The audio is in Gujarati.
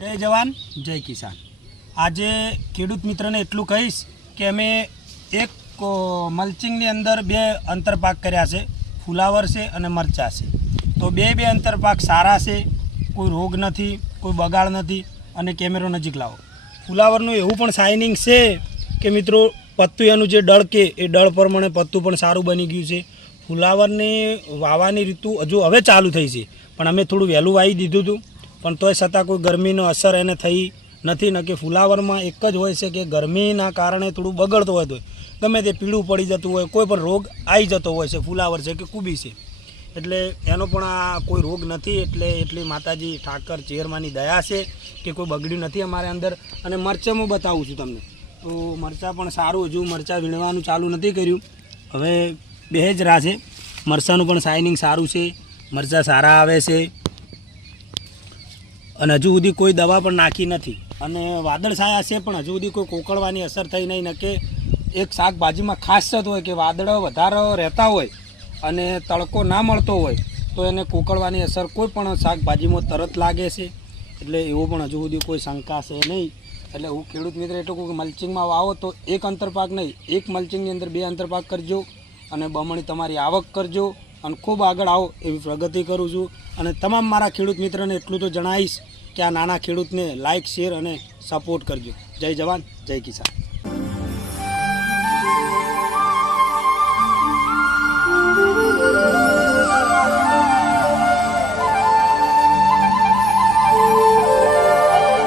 જય જવાન, જય કિસાન. આજે ખેડૂત મિત્રને એટલું કહીશ કે અમે એક મલ્ચિંગની અંદર બે અંતરપાક કર્યા છે. ફુલાવર છે અને મરચાં છે. તો બે બે અંતરપાક સારા છે. કોઈ રોગ નથી, કોઈ બગાડ નથી અને કેમેરો નજીક લાવો. ફુલાવરનું એવું પણ શાઇનિંગ છે કે મિત્રો, પત્તું એનું જે ડળ કે, એ ડળ પ્રમાણે પત્તું પણ સારું બની ગયું છે. ફુલાવરની વાવાની ઋતુ હજુ હવે ચાલુ થઈ છે. પણ અમે થોડું વહેલું વાવી દીધું હતું. પણ તોય છતાં કોઈ ગરમીનો અસર એને થઈ નથી. નક્કી ફુલાવરમાં એક જ હોય છે કે ગરમીના કારણે થોડું બગડતું હોય તો ગમે તે પીળું પડી જતું હોય, કોઈ પણ રોગ આવી જતો હોય છે, ફુલાવર છે કે કુબી છે. એટલે એનો પણ આ કોઈ રોગ નથી, એટલે એટલી માતાજી ઠાકર ચેરમાની દયા છે કે કોઈ બગડ્યું નથી અમારે અંદર. અને મરચાં હું બતાવું છું તમને. તો મરચાં પણ સારું, હજુ મરચાં વીણવાનું ચાલુ નથી કર્યું. હવે બે જ રાહ છે. મરચાંનું પણ શાઇનિંગ સારું છે. મરચાં સારા આવે છે. અને હજુ સુધી કોઈ દવા પણ નાખી નથી. અને વાદળ છાયા છે પણ હજુ સુધી કોઈ કોકળવાની અસર થઈ નહીં. કે એક શાકભાજીમાં ખાસિયત હોય કે વાદળો વધારે રહેતા હોય અને તડકો ના મળતો હોય, તો એને કોકળવાની અસર કોઈ પણ શાકભાજીમાં તરત લાગે છે. એટલે એવો પણ હજુ સુધી કોઈ શંકા છે નહીં. એટલે હું ખેડૂત મિત્ર એટલું કહું કે મલ્ચિંગમાં વાવો તો એક અંતરપાક નહીં. એક મલ્ચિંગની અંદર બે અંતરપાક કરજો અને બમણી તમારી આવક કરજો. અને ખૂબ આગળ આવો એવી પ્રગતિ કરું છું. અને તમામ મારા ખેડૂત મિત્રને એટલું તો જણાવીશ કે આ નાના ખેડૂતને લાઇક શેર અને સપોર્ટ કરજો. જય જવાન, જય કિસાન.